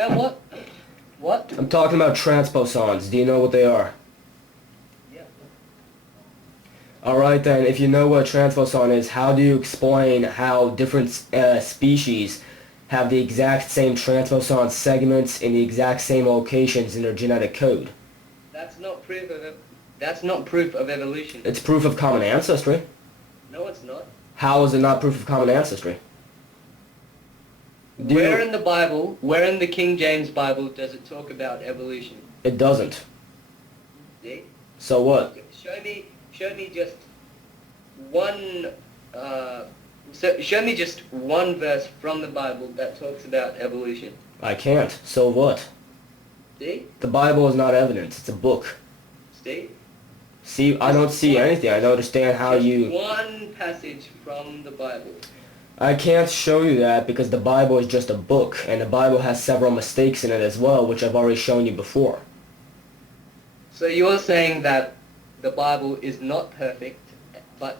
Yeah, what? What? I'm talking about transposons. Do you know what they are? Yeah. Alright then, if you know what a transposon is, how do you explain how different species have the exact same transposon segments in the exact same locations in their genetic code? That's not proof of That's not proof of evolution. It's proof of common ancestry. No, it's not. How is it not proof of common ancestry? Where in the Bible, where in the King James Bible does it talk about evolution? It doesn't. See? So what? Show me just one, show me just one verse from the Bible that talks about evolution. I can't. So what? See? The Bible is not evidence. It's a book. See? See, I don't see anything. I don't understand how Just you... one passage from the Bible. I can't show you that because the Bible is just a book, and the Bible has several mistakes in it as well, which I've already shown you before. So you're saying that the Bible is not perfect, but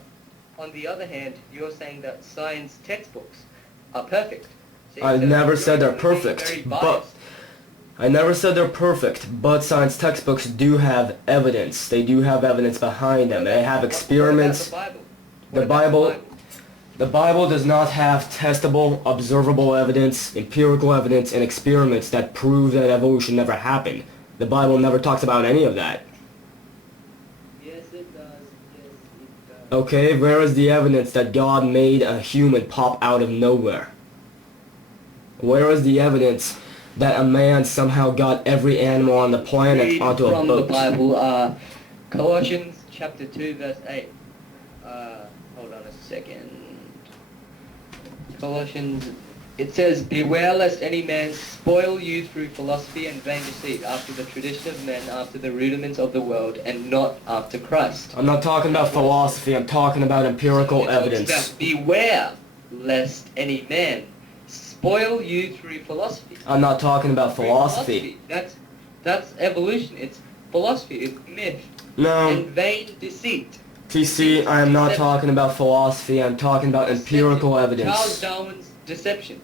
on the other hand, you're saying that science textbooks are perfect. See, I so never you're said they're very perfect, but... biased. I never said they're perfect, but science textbooks do have evidence. They do have evidence behind them. They have experiments. What about The Bible does not have testable, observable evidence, empirical evidence, and experiments that prove that evolution never happened. The Bible never talks about any of that. Yes, it does. Yes, it does. Okay, where is the evidence that God made a human pop out of nowhere? Where is the evidence that a man somehow got every animal on the planet onto a boat? From the Bible, Colossians chapter 2, verse 8. Hold on a second. Colossians, it says, "Beware lest any man spoil you through philosophy and vain deceit, after the tradition of men, after the rudiments of the world, and not after Christ." I'm not talking about philosophy, I'm talking about empirical So it talks evidence. about, beware lest any man spoil you through philosophy. I'm not talking about philosophy. That's evolution. It's philosophy. It's myth No, and vain deceit. TC, I am not talking about philosophy, I'm talking about empirical Charles evidence. Darwin's deception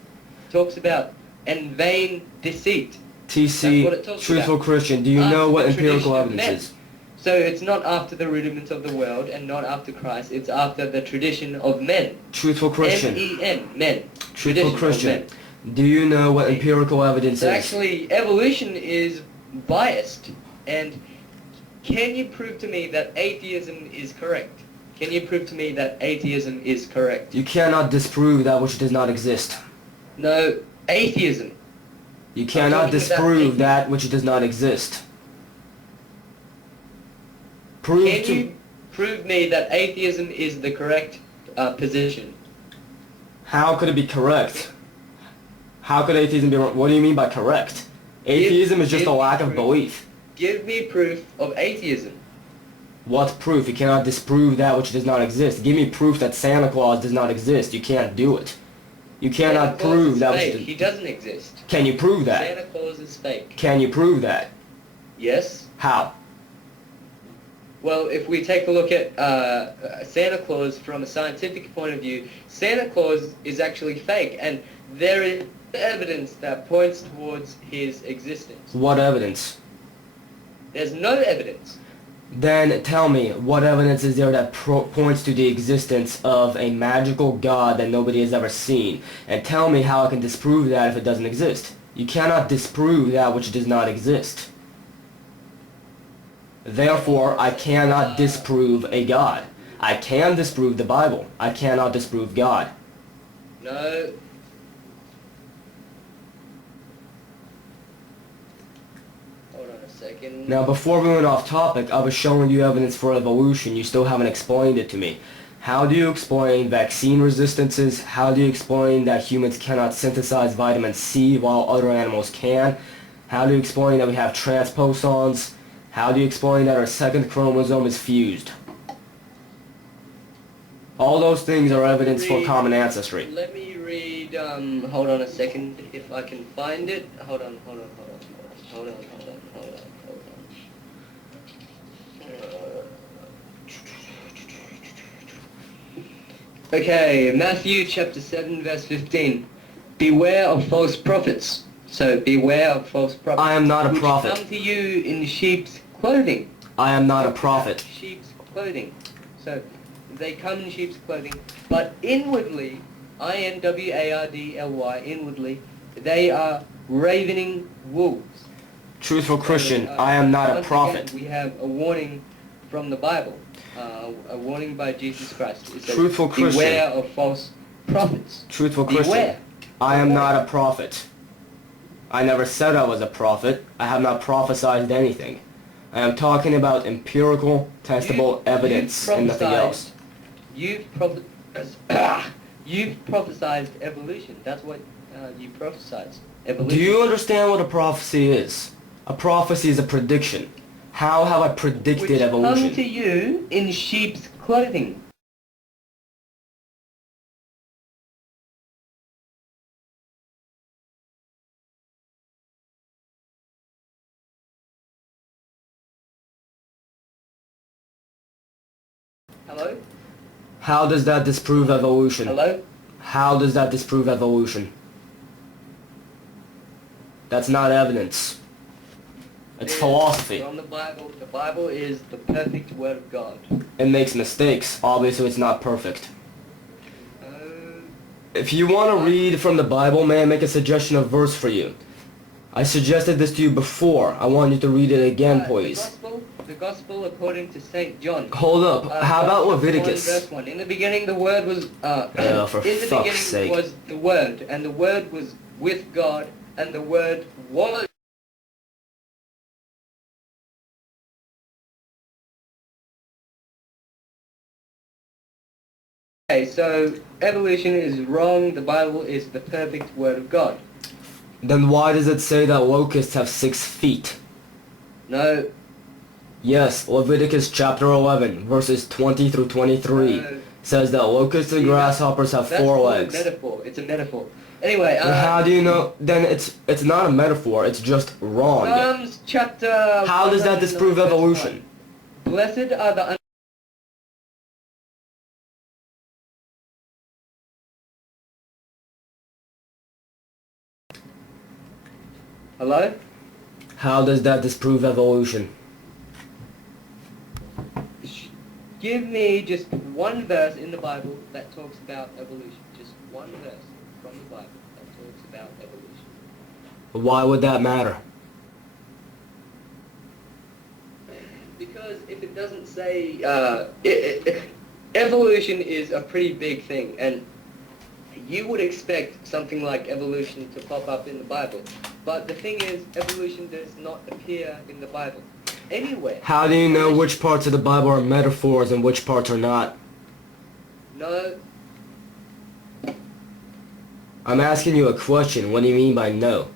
talks about and vain deceit. TC, That's what it talks Truthful about. Christian, do you know After what the empirical tradition of evidence men. is? So it's not after the rudiments of the world and not after Christ. It's after the tradition of men. Truthful Christian. M-E-N, men. Truthful Tradition of Christian, men. do you know what empirical evidence So is? actually, evolution is biased. And can you prove to me that atheism is correct? Can you prove to me that atheism is correct? You cannot disprove that which does not exist. No, atheism. You cannot talking about disprove atheism. that which does not exist. Prove Can to... you prove me that atheism is the correct position? How could it be correct? How could atheism be wrong? What do you mean by correct? Atheism is just a give lack of proof. belief. Give me proof of atheism. What proof? You cannot disprove that which does not exist. Give me proof that Santa Claus does not exist. You can't do it. You cannot Santa Claus prove is that fake. which... He doesn't exist. Can you prove that? Santa Claus is fake. Can you prove that? Yes. How? Well, if we take a look at Santa Claus from a scientific point of view, Santa Claus is actually fake, and there is evidence that points towards his existence. What evidence? There's no evidence. Then tell me, what evidence is there that points to the existence of a magical god that nobody has ever seen? And tell me how I can disprove that if it doesn't exist. You cannot disprove that which does not exist. Therefore, I cannot disprove a god. I can disprove the Bible. I cannot disprove God. No. Hold on a second. Now, before we went off topic, I was showing you evidence for evolution. You still haven't explained it to me. How do you explain vaccine resistances? How do you explain that humans cannot synthesize vitamin C while other animals can? How do you explain that we have transposons? How do you explain that our second chromosome is fused? All those things are evidence for common ancestry. Let me read, hold on a second, if I can find it. Hold on. Okay, Matthew chapter 7 verse 15. Beware of false prophets, So beware of false prophets. I am not a which prophet. come to you in sheep's clothing. I am not a prophet. Sheep's clothing. So they come in sheep's clothing, but inwardly, inwardly, inwardly, they are ravening wolves. Truthful Christian, I am not a Once prophet. again, we have a warning from the Bible, a warning by Jesus Christ. It says, Truthful Christian. beware of false prophets. Truthful Christian, Beware. I am not a prophet. I never said I was a prophet. I have not prophesied anything. I am talking about empirical, testable evidence and nothing else. You've prophesied evolution. That's what you prophesied. Evolution. Do you understand what a prophecy is? A prophecy is a prediction. How have I predicted Which evolution? come to you in sheep's clothing. Hello? How does that disprove evolution? Hello? How does that disprove evolution? That's not evidence. It's philosophy. From the Bible. The Bible is the perfect Word of God. It makes mistakes. Obviously, it's not perfect. Uh, If you want to read from the Bible, may I make a suggestion of verse for you? I suggested this to you before. I want you to read it again, please. The Gospel according to St. John. Hold up. How about Leviticus? Verse 1. In the beginning the Word was... for in the fuck's beginning sake. was the Word, and the Word was with God, and the Word was... Okay, so evolution is wrong. The Bible is the perfect Word of God. Then why does it say that locusts have 6 feet? No. Yes, Leviticus chapter 11, verses 20 through 23 says that locusts and grasshoppers have 4 legs. That's a metaphor. It's a metaphor. Anyway, And how do you know? Then it's not a metaphor. It's just wrong. Psalms chapter... How does that disprove 109, verse evolution? 1. Blessed are the... Hello? How does that disprove evolution? Give me just one verse in the Bible that talks about evolution. Just one verse from the Bible that talks about evolution. Why would that matter? Because if it doesn't say... evolution is a pretty big thing, and you would expect something like evolution to pop up in the Bible. But the thing is, evolution does not appear in the Bible anywhere. How do you know which parts of the Bible are metaphors and which parts are not? No. I'm asking you a question. What do you mean by no?